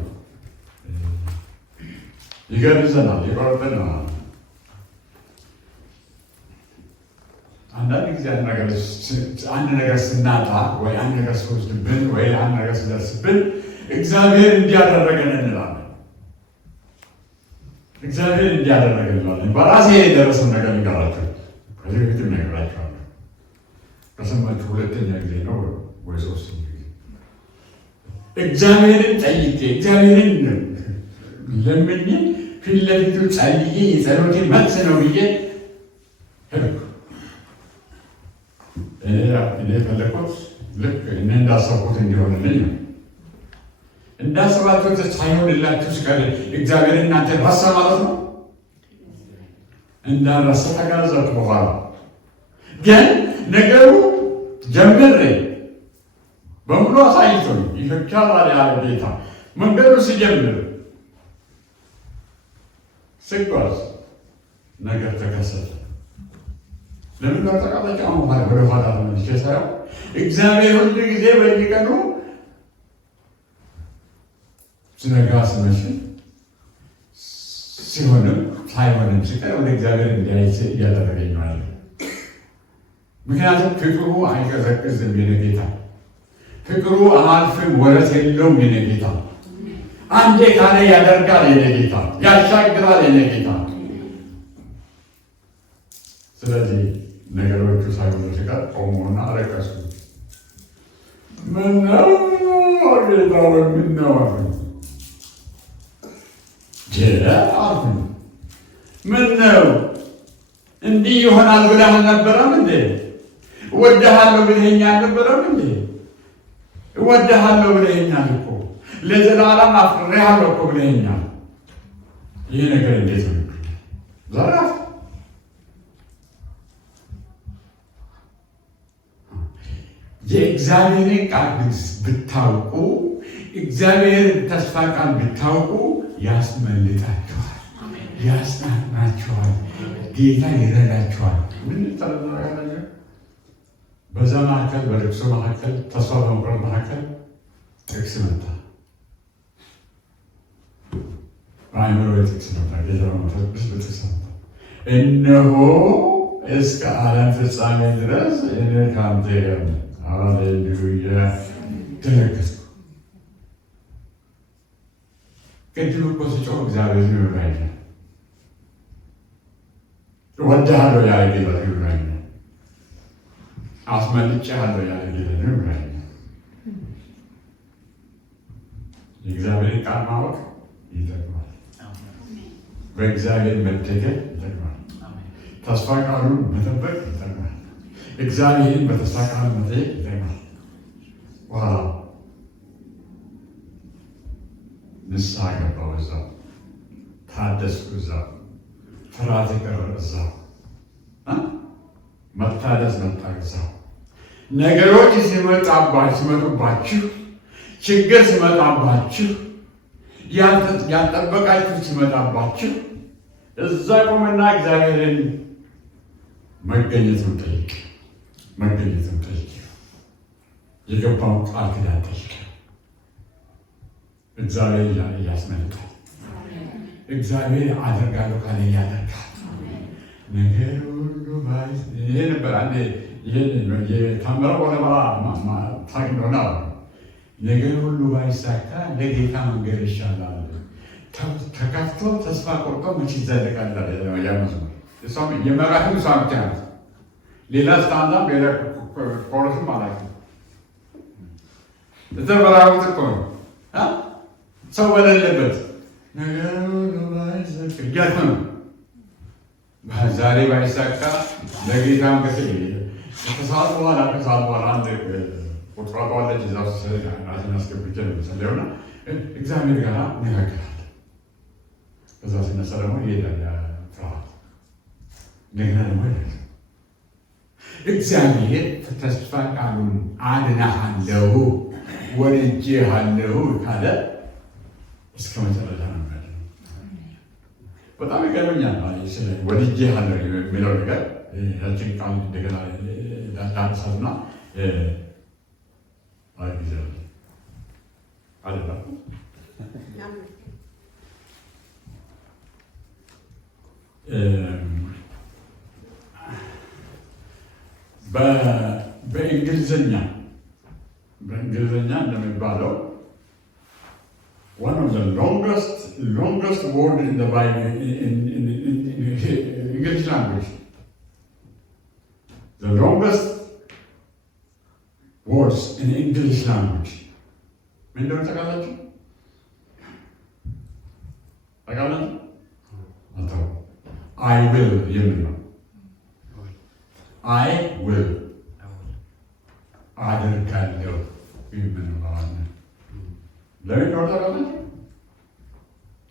ይገርዘናል፣ ይቆርጠናል። አንዳንድ ጊዜ አንድ ነገር ስናጣ ወይ አንድ ነገር ሲወስድብን ወይ አንድ ነገር ሲደርስብን እግዚአብሔር እንዲያደረገን እንላለን። እግዚአብሔር እንዲያደረገን እንላለን። በራሴ የደረሰው ነገር ልንገራችሁ። ከዚህ በፊትም ነግራችኋለሁ። ከሰማችሁ ሁለተኛ ጊዜ ነው ወይ ሶስተኛ ጊዜ። እግዚአብሔርን ጠይቄ እግዚአብሔርን ለምኜ ፊት ለፊቱ ጸልዬ የጸሎቴ መልስ ነው ብዬ ሄድኩ። እኔ የፈለኩት ልክ እኔ እንዳሰብኩት እንዲሆንልኝ ነው። እንዳሰባችሁት ሳይሆንላችሁ ሲቀር እግዚአብሔር እናንተ ረሳ ማለት ነው። እንዳረሳ ተገነዘብኩ። በኋላ ግን ነገሩ ጀምሬ በሙሉ አሳይቶኝ ይቻላል ያለ ጌታ መንገዱ ሲጀምር ስጓዝ ነገር ተከሰተ። ለምን ተቃጣጫ ማለት ወደ ኋላ ተመልሼ ሳይሆን እግዚአብሔር ሁሉ ጊዜ በየቀኑ ሲነጋ ሲመሽ ሲሆንም ሳይሆንም ሲቀር ወደ እግዚአብሔር እንዲያይ እያደረገኝ ነው። ምክንያቱም ፍቅሩ አይቀዘቅዝም። የኔ ጌታ ፍቅሩ አያልፍም፣ ወረት የለውም። የኔ ጌታ አንዴ ካለ ያደርጋል። የኔ ጌታ ያሻግራል። የኔ ጌታ ስለዚህ ነገሮቹ ሳይሆኑ ሲቀር ቆሞና አለቀሱ። ምነው ጌታ ምነው አልኩኝ። ምነው እንዲህ ይሆናል ብለህ አልነበረም እንዴ? እወድሃለሁ ብለኸኝ አልነበረም እንዴ? እወድሃለሁ ብለኸኛል እኮ ለዘላለም አፍቅሬሃለሁ እኮ ብለኸኛል። ይህ ነገር እንዴት ነው ዘራፍ? የእግዚአብሔርን ቃል ብታውቁ፣ እግዚአብሔርን ተስፋ ቃል ብታውቁ ያስመልጣችኋል፣ ያጽናናችኋል፣ ጌታ ይረዳችኋል። ምን ተረዳለ? በዛ መካከል፣ በልቅሶ መካከል፣ ተስፋ በመቁረጥ መካከል ጥቅስ መጣ። በአእምሮ ጥቅስ መጣ። ጌታ በመንፈስ በጥቅስ መጣ። እነሆ እስከ ዓለም ፍጻሜ ድረስ እኔ ከአንተ ጋር ነኝ። ሃሌሉያ! ደነገጥኩ። ቅድም እኮ ስጮህ እግዚአብሔር ይረዳኛል፣ እወድሃለሁ ያለ ጌታ ይረዳኛል፣ አስመልጬሃለሁ ያለ ጌታ ይረዳኛል። የእግዚአብሔርን ቃል ማወቅ ይጠቅማል። በእግዚአብሔር መደገፍ ይጠቅማል። ተስፋ ቃሉን መጠበቅ ይጠቅማል። እግዚአብሔርን በተስፋ ቃል መጠየቅ ይጠቅማል። በኋላ ንስሐ ገባሁ፣ እዛው ታደስኩ፣ እዛው ፍርሃት ቀረ፣ እዛው መታደስ መጣ። እዛው ነገሮች ሲመጡባችሁ፣ ችግር ሲመጣባችሁ፣ ያልጠበቃችሁ ሲመጣባችሁ እዛ ቆመና እግዚአብሔርን መገኘቱን ጠይቅ፣ መገኘቱን ጠይቅ፣ የገባውን ቃል ኪዳን ጠይቅ። እግዚአብሔር ያስመልጣል። እግዚአብሔር አደርጋለሁ ካለ ያደርጋል። ነገር ሁሉ ይሄ ነበር አንዴ የታምረ ወለባ ታሪክ እንደሆነ ነገር ሁሉ ባይሳካ ለጌታ መንገድ ይሻላል። ተከፍቶ ተስፋ ቆርጦ መቼ ይዘለቃል? ያ መዝሙር እሷም የመራቱ እሷ ብቻ ናት። ሌላ ስታንዳም ሌላ ፖሊስም አላውቅም። የተበራሩት እኮ ነው ሰው በሌለበት ነገር ሁሉ ባይሳካ እያልኩ ነው። ዛሬ ባይሳካ ለጌታ መንገድ ከሰዓት በኋላ አንድ ቁጥሯ ባለች እዛ ራሴን አስገብቼ ነው የምጸልየውና እግዚአብሔር ጋር እነጋገራለሁ። ከዛ ሲነሳ ደግሞ ይሄዳል ፍርሃት። እንደገና ደግሞ ይላል እግዚአብሔር ተስፋ ቃሉን አድናሃለሁ ወድጄሃለሁ ካለ እስከ መጨረሻ ነው። በጣም ይገርመኛል። ወድጄሃለሁ የሚለው ነገር ያችን ቃል እንደገና ዳንሳትና ጊዜ አለ በእንግሊዝኛ እንደሚባለው one of the longest word in the Bible in English language. The longest words in English language. ምን እንደሆነ ታውቃላችሁ? I will የሚል ነው። I will አደርጋለሁ የሚል ነው። ለምን እንደሆነ ታውቃላችሁ?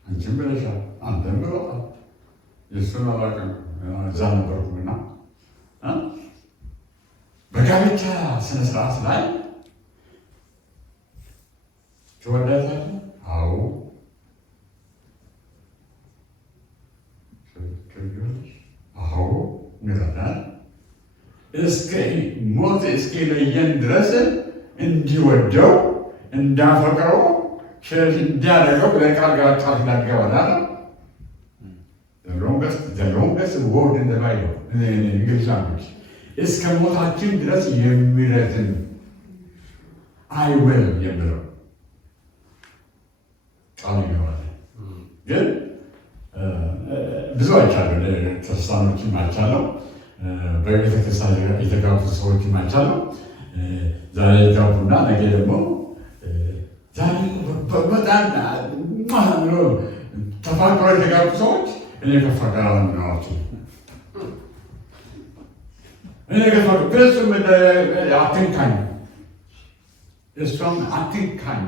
አንቺም ብለሻል፣ አንተም ብለዋል። የእሱን አላውቅም፣ እዛ ነበርኩና በጋብቻ ስነ ስርዓት ላይ ትወዳታለህ? አዎ። አዎ እንላለን። እስከ ሞት እስኪለየን ድረስ እንዲወደው እንዳፈቅረው እንዲያደርገው ለቃል ጋር ቃል ላገባናል። ሎንገስት ወርድ ኢን ዘ ባይብል እንግሊዝ ላንጉጅ እስከ ሞታችን ድረስ የሚረዝም አይ ዊል የሚለው ቃል ይገባል። ግን ብዙ አይቻለሁ፣ ክርስቲያኖችም አይቻለሁ፣ በቤተክርስቲያን የተጋቡ ሰዎችም አይቻለሁ። ዛሬ የተጋቡና ነገ ደግሞ ዛሬ በጣም ተፋቅረው የተጋቡ ሰዎች እኔ ከፋቀራ ለምናዋቸው እኔ ከፍጹም አትንካኝ፣ እሷም አትንካኝ።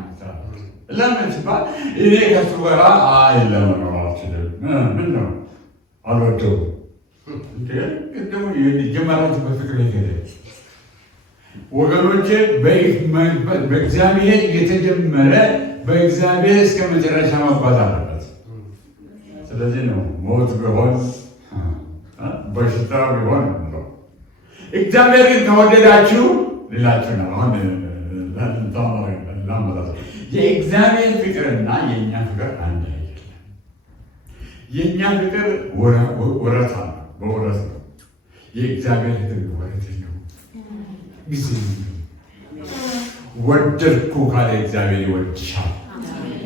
ለምን ሲባል እኔ ከሱ ጋር የለም አልችልም። ምን ነው አልወደውም። ቅድሙ ጀመራችሁ በፍቅር ሄደ ወገኖቼ። በእግዚአብሔር የተጀመረ በእግዚአብሔር እስከ መጨረሻ መጓዝ አለበት። ስለዚህ ነው ሞት ቢሆን በሽታ ቢሆን ነው። እግዚአብሔር ግን ከወደዳችሁ ሌላችሁ ነው። አሁን የእግዚአብሔር ፍቅርና የእኛ ፍቅር አንድ አይደለም። የእኛ ፍቅር ወረት አለ፣ በወረት ነው። የእግዚአብሔር ፍቅር ወረት ነው፣ ጊዜ ነው። ወደድኩ ካለ እግዚአብሔር ይወድሻል።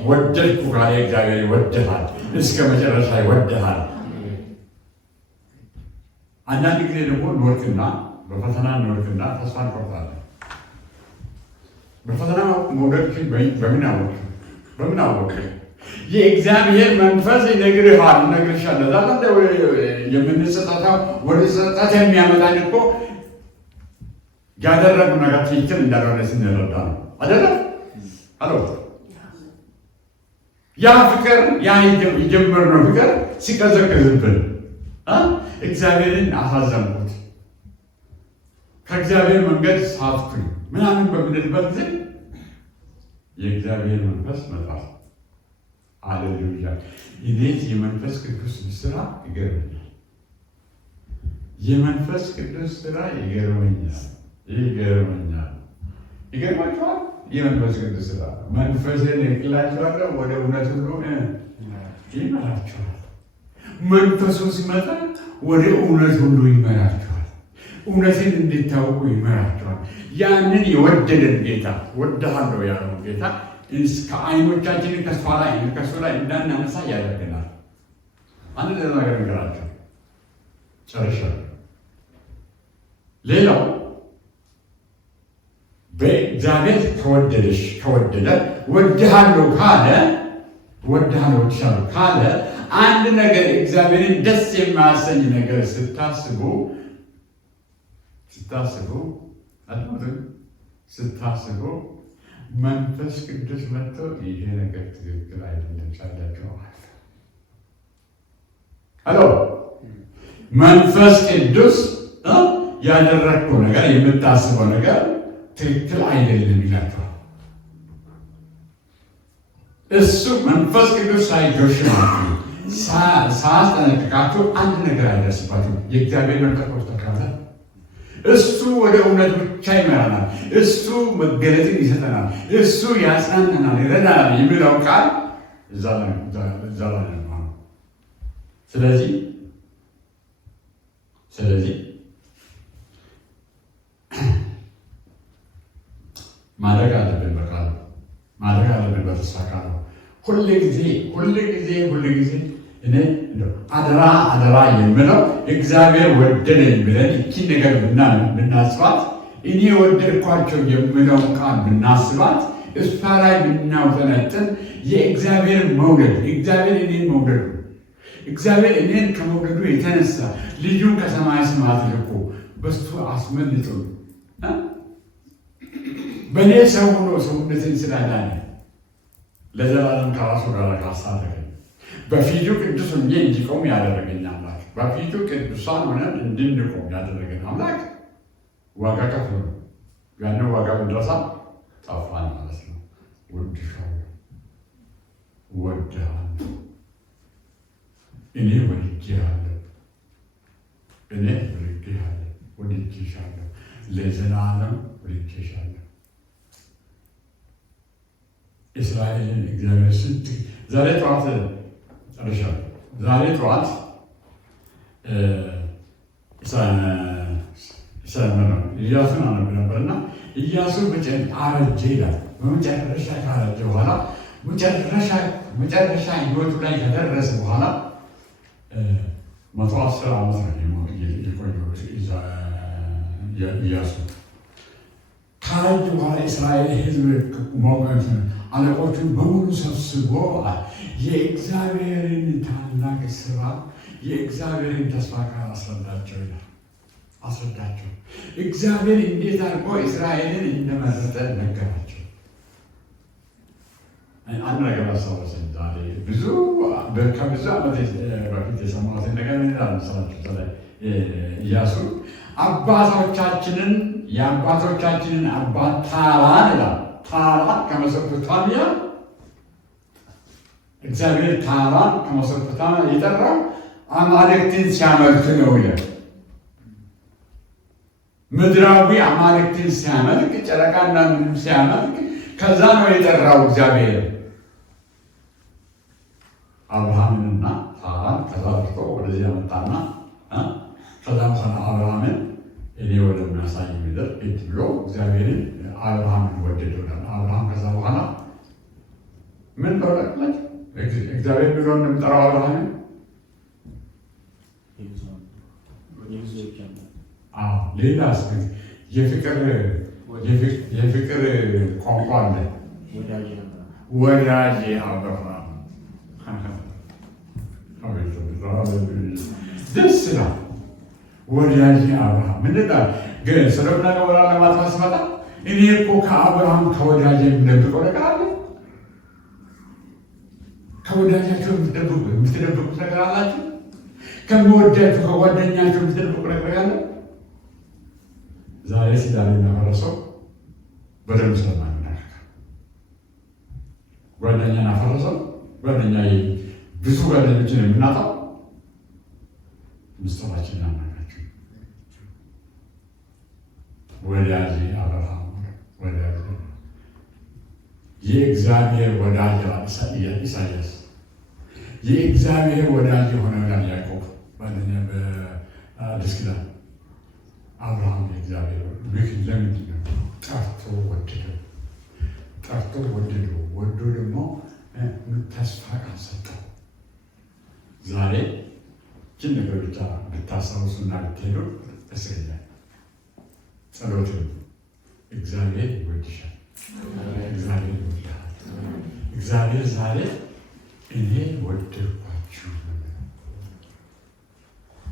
ወደድኩ ካለ እግዚአብሔር ይወድሃል፣ እስከ መጨረሻ ይወድሃል። አንዳንድ ጊዜ ደግሞ እንወድቅና በፈተና እንወድቅና ተስፋ እንቆርጣለን። በፈተና መውደቅሽን በምን አወቅ? በምን አወቅ? የእግዚአብሔር መንፈስ ይነግርሃል፣ ይነግርሻል። ዛሬ የምንጸጸተው ወደ ጸጸት የሚያመጣን እኮ ያደረጉ ነገር ትክክል እንዳልሆነ ስንረዳ ነው አይደለም? አሎ ያ ፍቅር ያ የጀመርነው ፍቅር ሲቀዘቅዝብን እግዚአብሔርን አሳዘንኩት፣ ከእግዚአብሔር መንገድ ሳትኩኝ ምናምን በምንልበት ጊዜ የእግዚአብሔር መንፈስ መጣል። አሌሉያ! እንዴት የመንፈስ ቅዱስ ስራ ይገርመኛል። የመንፈስ ቅዱስ ስራ ይገርመኛል። ይገርማችኋል? የመንፈስ ቅዱስ ስራ መንፈስን ይቅላችኋለሁ፣ ወደ እውነት ሁሉ ይመራችኋል። መንፈሱ ሲመጣ ወደ እውነት ሁሉ ይመራችኋል። እውነትን እንዲታወቁ ይመራችኋል። ያንን የወደደን ጌታ ወድሃለሁ ያለው ጌታ ከዓይኖቻችንን ከእሱ ላይ እንዳናነሳ ያደርገናል። አንድ ነገር ነገራቸው ጨርሻለሁ። ሌላው በእግዚአብሔር ከወደደ ወድሃለሁ ካለ አንድ ነገር እግዚአብሔርን ደስ የማያሰኝ ነገር ስታስቡ መንፈስ ቅዱስ መጥቶ ይሄ ነገር ትክክል አይደለም ሳላችኋል። አሎ መንፈስ ቅዱስ ያደረግከው ነገር የምታስበው ነገር ትክክል አይደለም ይላችኋል። እሱ መንፈስ ቅዱስ ሳይጆሽ ማለት ሳያስጠነቅቃችሁ አንድ ነገር አይደርስባችሁ። የእግዚአብሔር መንፈስ ተካፈል። እሱ ወደ እውነት ብቻ ይመራናል። እሱ መገለጥን ይሰጠናል። እሱ ያጽናናናል፣ ይረዳናል የሚለው ቃል እዛ ላይ ነው። ስለዚህ ማድረግ አለብን። በቃል ማድረግ አለብን። በተስፋ ቃል ሁል ጊዜ እኔ አደራ የምለው እግዚአብሔር ወደደኝ ብለን እቺን ነገር ብናስባት፣ እኔ ወደድኳቸው የምለውን ቃል ብናስባት፣ እሷ ላይ ብናውጠነጥን የእግዚአብሔር መውደድ እግዚአብሔር እኔን መውደዱ እግዚአብሔር እኔን ከመውደዱ የተነሳ ልጁን ከሰማይ ሰማያት ልኮ በሱ አስመልጦ በእኔ ሰው ሆኖ ሰውነትን ስላዳነ ለዘላለም ከራሱ ጋር ካስታረቀኝ በፊቱ ቅዱስ ሆኜ እንዲቆም ያደረገኝ አምላክ በፊቱ ቅዱሳን ሆነን እንድንቆም ያደረገን አምላክ ዋጋ ከፍሎ ነው። ያንን ዋጋ ብንረሳ ጠፋን ማለት ነው። ወድሻለሁ፣ ወድሃለሁ፣ እኔ ወድጄሃለሁ፣ ወድጄሻለሁ፣ ለዘላለም ወድጄሻለሁ። እስራኤልን እግዚአብሔር ስንት ዛሬ ጠዋት ጨርሻለሁ። ዛሬ ጠዋት ኢያሱን አነብ ነበርና ኢያሱ አረጀ ይላል። በመጨረሻ ካረጀ በኋላ መጨረሻ ህይወቱ ላይ ከደረሰ በኋላ 110 ዓመት ነው የቆየው ኢያሱ። ካረጀ በኋላ እስራኤል ህዝብ አለቆቹን በሙሉ ሰብስቦ የእግዚአብሔርን ታላቅ ስራ የእግዚአብሔርን ተስፋ ቃል አስረዳቸው። እግዚአብሔር እንዴት አድርጎ እስራኤልን እንደመረጠ ነገራቸው። አንድ ነገር አስታወሰኝ። ዛሬ ከብዙ ዓመት በፊት የሰማሁትን ነገር ይላል መሰላችሁ። ኢያሱ የአባቶቻችንን አባት ታራን ይላል። ታራን ከመሶፖታሚያ እግዚአብሔር ታራን ከመሶፖታሚያ የጠራው አማልክትን ሲያመልክ ነው ይላል። ምድራዊ አማልክትን ሲያመልክ፣ ጨረቃና ምንም ሲያመልክ ከዛ ነው የጠራው እግዚአብሔር አብርሃምንና ሳራን። ከዛ ልቶ ወደዚህ ያመጣና ከዛ በኋላ አብርሃምን እኔ ወደሚያሳይ ምድር ሂድ ብሎ እግዚአብሔርን አብርሃምን ወደደው። አብርሃም ከዛ በኋላ ምን ተወለቅላች እግዚአብሔር ብሎ እንደምጠራው አብርሃምን ሌላ የፍቅር ቋንቋ አለ። ወዳጄ አብርሃም ደስ ይላል። ወዳጄ አብርሃም ምንላል ግን ስለሆነ ወራ ለማጥፋት ስመጣ እኔ እኮ ከአብርሃም ከወዳጄ የምደብቀው ነገር አለ። ከወዳጃቸው የምትደብቁት ነገር አላችሁ። ከሚወዳችሁ ከጓደኛችሁ የምትደብቁ ነገር አለ። ዛሬ ሲዳር የሚያፈረሰው በደንብ ስለማንነካካ ጓደኛን አፈረሰው። ጓደኛ ብዙ ጓደኞችን የምናጣው ምስጢራችንን አናውቃቸው። ወዳጄ አብርሃም ወዳጄ የእግዚአብሔር ወዳጅ ኢሳያስ የእግዚአብሔር ወዳጅ የሆነ ጋር ያዕቆብ በአዲስ ኪዳን አብርሃም የእግዚአብሔር ለምንድን ነው ጠርቶ ወደደው ወዶ ደግሞ ተስፋ ቃል ሰጠው። ዛሬ ይህችን ነገር ብቻ ብታስታውሱና ብትሄዱ ደስ ይለኛል። ጸሎት እግዚአብሔር ይወድሻል፣ እግዚአብሔር ይወድሃል። እግዚአብሔር ዛሬ እኔ ወደድኳችሁ፣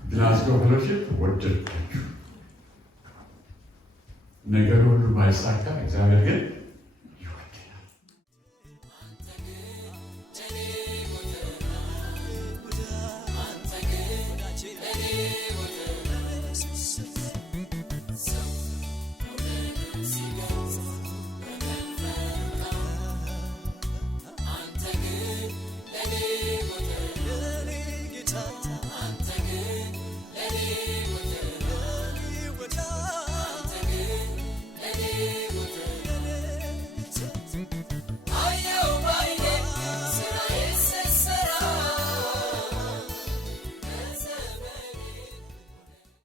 ግላስጎ ፌሎሺፕ ወደድኳችሁ። ነገር ሁሉ ባይሳካ እግዚአብሔር ግን ይወድሃል።